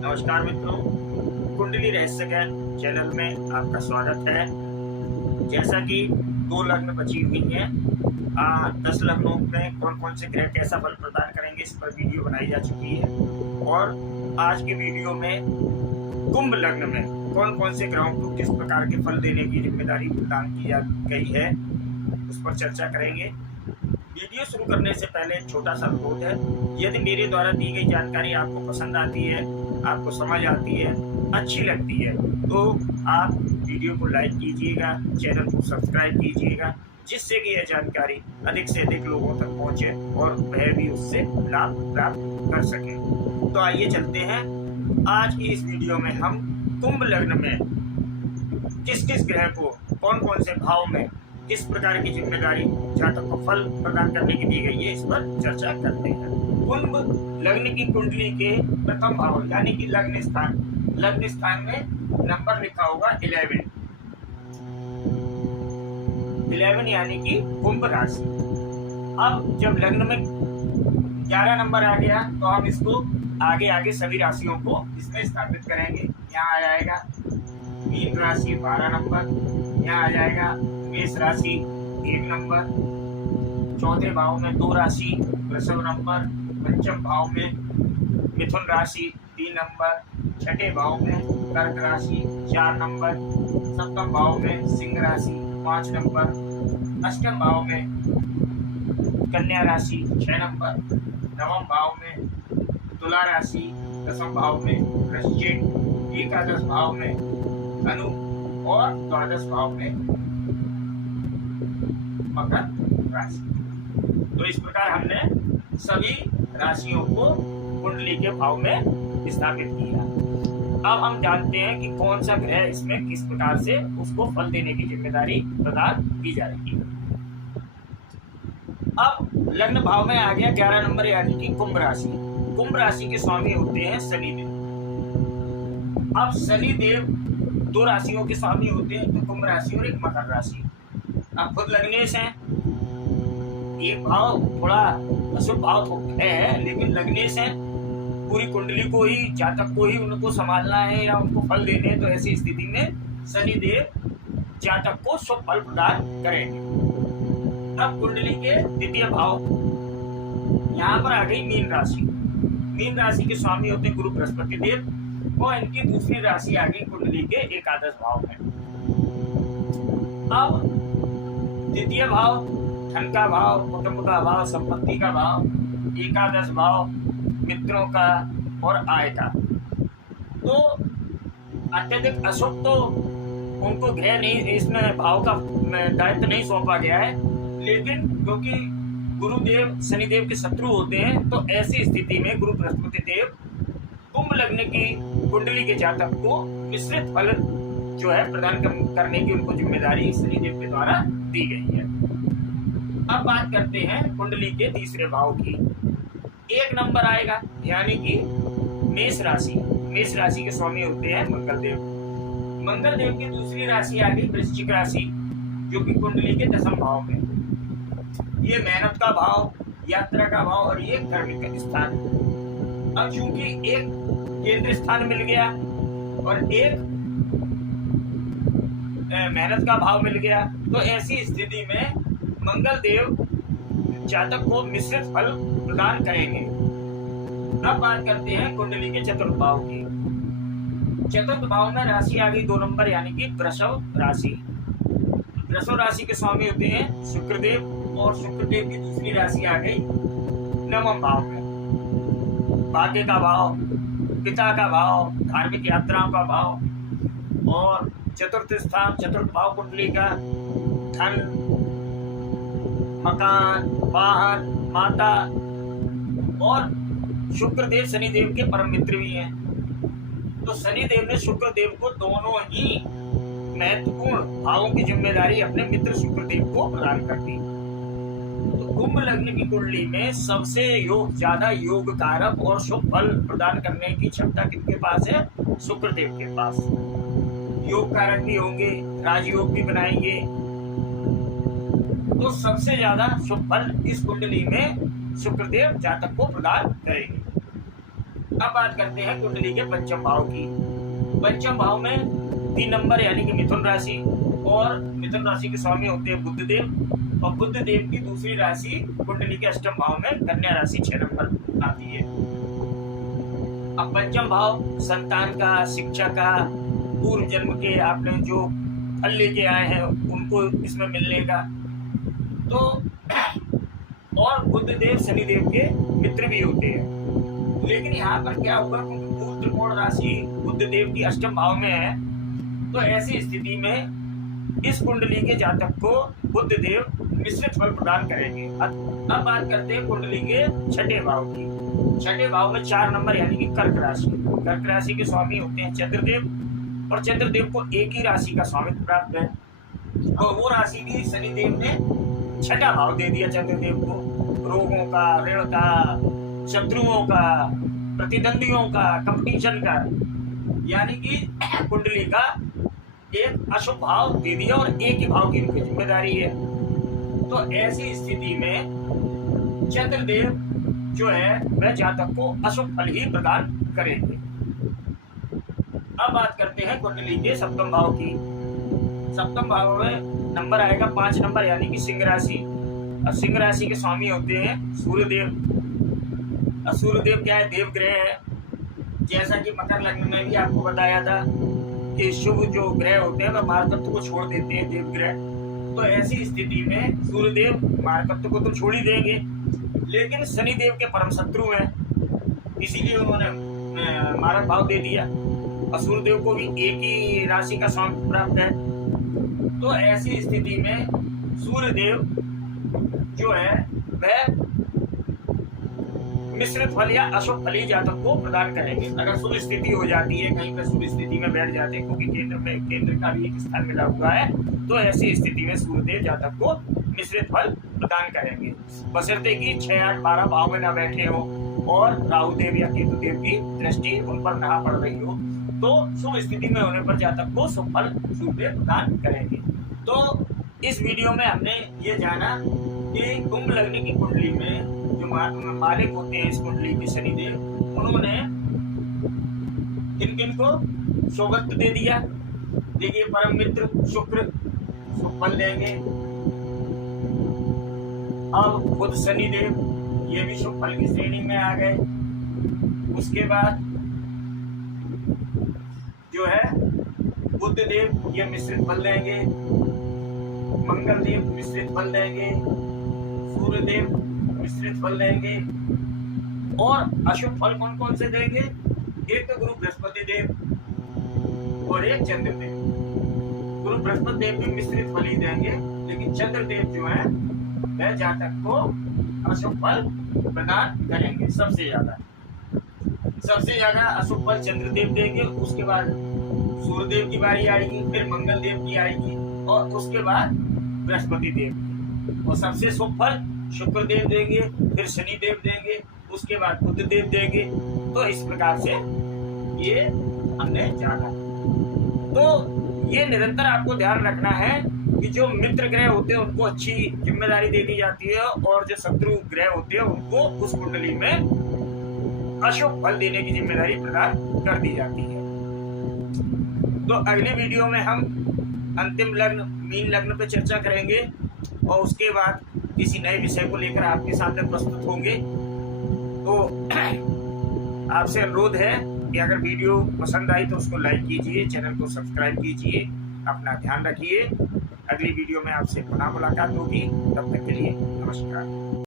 नमस्कार मित्रों, कुंडली रहस्य के चैनल में आपका स्वागत है। जैसा कि 2 लग्न बची हुई हैं, 10 लग्नों में कौन कौन से ग्रह कैसा फल प्रदान करेंगे इस पर वीडियो बनाई जा चुकी है। और आज की वीडियो में कुंभ लग्न में कौन कौन से ग्रहों को किस प्रकार के फल देने की जिम्मेदारी प्रदान की जा गई है उस पर चर्चा करेंगे। वीडियो शुरू करने से पहले एक छोटा सा अनुरोध है, यदि मेरे द्वारा दी गई जानकारी आपको पसंद आती है, आपको समझ आती है, अच्छी लगती है, तो आप वीडियो को लाइक कीजिएगा, चैनल को सब्सक्राइब कीजिएगा, जिससे कि यह जानकारी अधिक से अधिक लोगों तक पहुंचे और वह भी उससे लाभ प्राप्त कर सके। तो आइए चलते हैं। आज की इस वीडियो में हम कुंभ लग्न में किस किस ग्रह को कौन कौन से भाव में किस प्रकार की जिम्मेदारी जातक को फल प्रदान करने की दी गई है इस पर चर्चा करते हैं। कुंभ लग्न की कुंडली के प्रथम भाव यानी कि लग्न स्थान में नंबर लिखा होगा 11 यानी कि कुंभ राशि। अब जब लग्न में 11 नंबर आ गया तो हम इसको आगे सभी राशियों को इसमें स्थापित करेंगे। यहाँ आ जाएगा मीन राशि 12 नंबर, यहाँ आ जाएगा मेष राशि 1 नंबर, चौथे भाव में 2 राशि वृषभ नंबर, पंचम भाव में मिथुन राशि 3 नंबर, छठे भाव में कर्क राशि 4 नंबर, सप्तम भाव में सिंह राशि 5 नंबर, अष्टम भाव में कन्या राशि 6 नंबर, नवम भाव में तुला राशि, दसम भाव में वृश्चिक, एकादश भाव में धनु और द्वादश भाव में मकर राशि। तो इस प्रकार हमने सभी राशियों को कुंडली के भाव में स्थापित किया। अब हम जानते हैं कि कौन सा ग्रह इसमें किस प्रकार से उसको फल देने की जिम्मेदारी प्रदान की जाएगी। अब लग्न भाव में आ गया 11 नंबर यानी कि कुंभ राशि। कुंभ राशि के स्वामी होते हैं शनिदेव। अब शनिदेव 2 राशियों के स्वामी होते हैं, तो कुंभ राशि और एक मकर राशि। अब खुद लग्नेश हैं, एक भाव थोड़ा अशुभ भाव तो है, लेकिन लग्नेश हैं, पूरी कुंडली को ही जातक को ही उनको संभालना है या उनको फल देने हैं। तो ऐसी स्थिति में शनिदेव जातक को शुभ फल प्रदान करेंगे। अब कुंडली के द्वितीय भाव यहाँ पर आ गई मीन राशि। मीन राशि के स्वामी होते हैं गुरु बृहस्पति देव और इनकी दूसरी राशि आ गई कुंडली के एकादश भाव में। अब द्वितीय भाव धन का भाव, कुटुंब का भाव, संपत्ति का भाव, एकादश भाव मित्रों का और आय का। तो अत्यधिक अशुभ तो उनको ग्रह नहीं, इसमें भाव का दायित्व नहीं सौंपा गया है, लेकिन क्योंकि गुरुदेव शनिदेव के शत्रु होते हैं, तो ऐसी स्थिति में गुरु बृहस्पति देव कुंभ लग्न की कुंडली के जातक को मिश्रित फल जो है प्रदान करने की उनको जिम्मेदारी शनिदेव के द्वारा दी गई है। अब बात करते हैं कुंडली के तीसरे भाव की। 1 नंबर आएगा यानी कि मेष राशि। मेष राशि के स्वामी होते हैं मंगल देव। मंगल देव की दूसरी राशि आ गई वृश्चिक राशि, जो कि कुंडली के 10वें भाव में। ये मेहनत का भाव, यात्रा का भाव और ये कर्म का स्थान। अब चूंकि एक केंद्र स्थान मिल गया और एक मेहनत का भाव मिल गया, तो ऐसी स्थिति में मंगल देव जातक को मिश्रित फल प्रदान करेंगे। अब बात करते हैं कुंडली के चतुर्थ भाव की। चतुर्थ भाव में राशि आ गई 2 नंबर यानी कि वृषभ राशि। वृषभ राशि के स्वामी होते हैं शुक्रदेव और शुक्रदेव की दूसरी राशि आ गई 9वें भाव में। भाग्य का भाव, पिता का भाव, धार्मिक यात्राओं का भाव और चतुर्थ भाव कुंडली का धन, मकान, वाहन, माता और शुक्रदेव शनिदेव के परम मित्र भी हैं। तो शनिदेव ने शुक्रदेव को दोनों ही महत्वपूर्ण भावों की जिम्मेदारी अपने मित्र शुक्रदेव को प्रदान कर दी। तो कुंभ लग्न की कुंडली में सबसे ज्यादा योग कारक और शुभ फल प्रदान करने की क्षमता किसके पास है? शुक्रदेव के पास। योग कारक भी होंगे, राजयोग भी बनाएंगे, तो सबसे ज्यादा शुभ फल इस कुंडली में शुक्रदेव जातक को प्रदान करेंगे। अब बात करते हैं कुंडली के पंचम भाव की। पंचम भाव में 3 नंबर यानी कि मिथुन राशि, और मिथुन राशि के स्वामी होते हैं बुध देव, और बुध देव की दूसरी राशि कुंडली के अष्टम भाव में कन्या राशि 6 नंबर आती है। अब पंचम भाव संतान का, शिक्षा का, पूर्व जन्म के आपने जो फल लेके आए हैं उनको इसमें मिलने का। तो और बुध देव शनि देव के मित्र भी होते हैं। लेकिन यहाँ पर क्या होगा, पूर्व त्रिकोण राशि बुध देव की अष्टम भाव में है, तो ऐसी स्थिति में इस कुंडली के जातक को बुध देव मिश्रित फल प्रदान करेंगे। अब बात करते हैं कुंडली के छठे भाव की। छठे भाव में 4 नंबर यानी कि कर्क राशि। कर्क राशि के स्वामी होते हैं चंद्रदेव, और चंद्रदेव को एक ही राशि का स्वामित्व प्राप्त है, और वो राशि भी शनिदेव ने छठा भाव दे दिया चंद्रदेव को। रोगों का, ऋण का, शत्रुओं का, प्रतिद्वंदियों का, कंपटीशन का, यानी कि कुंडली का एक अशुभ भाव दे दिया और एक ही भाव की उनकी जिम्मेदारी है। तो ऐसी स्थिति में चंद्रदेव जो है वह जातक को अशुभ फल ही प्रदान करेंगे। अब बात करते हैं कुंडली के सप्तम भाव की। सप्तम भाव में नंबर आएगा 5 नंबर यानी कि सिंह राशि। और सिंह राशि के स्वामी होते हैं सूर्यदेव। और सूर्यदेव क्या है, देव ग्रह है। जैसा कि मकर लग्न में भी आपको बताया था कि शुभ जो ग्रह होते हैं वह मारकत्व को छोड़ देते हैं, देव ग्रह। तो ऐसी स्थिति में सूर्यदेव मारकत्व को तो छोड़ ही देंगे, लेकिन शनिदेव के परम शत्रु हैं, इसीलिए उन्होंने मारक भाव दे दिया। और सूर्यदेव को भी एक ही राशि का स्वामित्व प्राप्त है। तो ऐसी स्थिति में सूर्यदेव जो है वह मिश्रित फल या अशुभ फल ही जातक को प्रदान करेंगे। अगर शुभ स्थिति हो जाती है, कहीं पर शुभ स्थिति में बैठ जाते हैं, क्योंकि केंद्र का भी एक स्थान मिला हुआ है, तो ऐसी स्थिति में सूर्यदेव जातक को मिश्रित फल प्रदान करेंगे, बशर्ते कि 6, 8, 12 भाव में न बैठे हो और राहु देव या केतु देव की दृष्टि उन पर ना पड़ रही हो, तो शुभ स्थिति में होने पर जातक को शुभ फल सूर्यदेव प्रदान करेंगे। तो इस वीडियो में हमने ये जाना कि कुंभ लग्न की कुंडली में जो मालिक होते हैं इस कुंडली के शनिदेव, उन्होंने किन किन को सौगंध दे दिया। देखिए, परम मित्र शुक्र शुभ फल देंगे। अब खुद शनिदेव ये भी शुभ फल की श्रेणी में आ गए। उसके बाद जो है बुध देव ये मिश्रित फल देंगे, मंगल देव मिश्रित फल देंगे, सूर्य देव मिश्रित फल देंगे। और अशुभ फल कौन कौन से देंगे? एक तो गुरु बृहस्पति देव और एक चंद्र देव। गुरु बृहस्पति देव भी मिश्रित फल ही देंगे, लेकिन चंद्र देव जो है वह जातक को अशुभ फल प्रदान करेंगे। सबसे ज्यादा अशुभ फल चंद्रदेव देंगे। उसके बाद सूर्यदेव की बारी आएगी, फिर मंगल देव की आएगी, और उसके बाद बृहस्पति देव। और सबसे शुभ फल शुक्र देव देंगे, फिर शनि देव देंगे, उसके बाद बुध देव देंगे। तो इस प्रकार से ये हमने जाना। तो ये निरंतर आपको ध्यान रखना है कि जो मित्र ग्रह होते हैं उनको अच्छी जिम्मेदारी दे दी जाती है, और जो शत्रु ग्रह होते हैं उनको उस कुंडली में अशुभ फल देने की जिम्मेदारी प्रदान कर दी जाती है। तो अगले वीडियो में हम अंतिम लग्न मीन लग्न पे चर्चा करेंगे, और उसके बाद किसी नए विषय को लेकर आपके सामने प्रस्तुत होंगे। तो आपसे अनुरोध है कि अगर वीडियो पसंद आई तो उसको लाइक कीजिए, चैनल को सब्सक्राइब कीजिए। अपना ध्यान रखिए। अगली वीडियो में आपसे पुनः मुलाकात होगी। तब तक के लिए नमस्कार।